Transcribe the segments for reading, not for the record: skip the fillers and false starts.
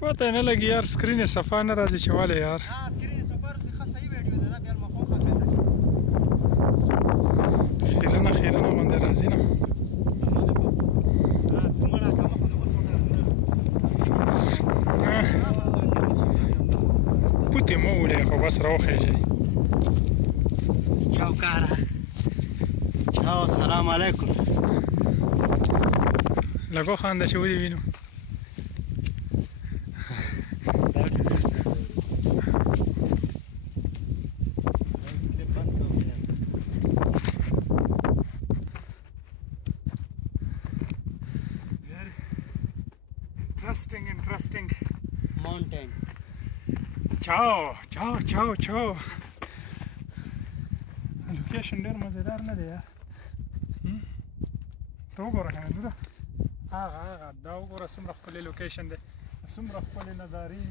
پته نه لګي یار سکرین یې صفا نه راځي چې ولې یار سکرین یې صفا راځي ښه صحیح ویډیو ده دا بیا مخوخه پیدا شي خیرنه باندې راځي نه پوتې مه وړئ خو بس راوخیژئ چاو کاره چاو سلام علیکم لږ وخانده چې ودې وینو Interesting mountain. Ciao. Location ډېر مزیدار نه دی یار ته وګوره کنه زه هغه دا وګوره څومره ښکلی لوکیشن دی څومره ښکلې نظارې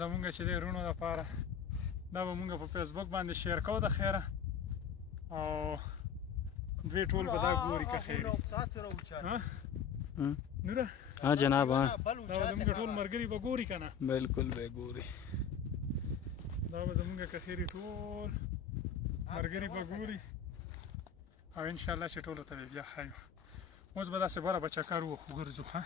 زمونږ چې دی وروڼو دپاره دا به مونږ په فیسبوک باندې شیر کوو د خیره او دوی ټول به دا ګوري که خیر نوره ها جناب ها دا به زمونږ ټول ملګري به ګوري که نه بالکل به ګوري دا به زمونږ که خیرې ټول ملګري به ګوري او انشاءالله چې ټولو ته به بیا ښایو اوس به داسې بره به چکر وګرځو ښه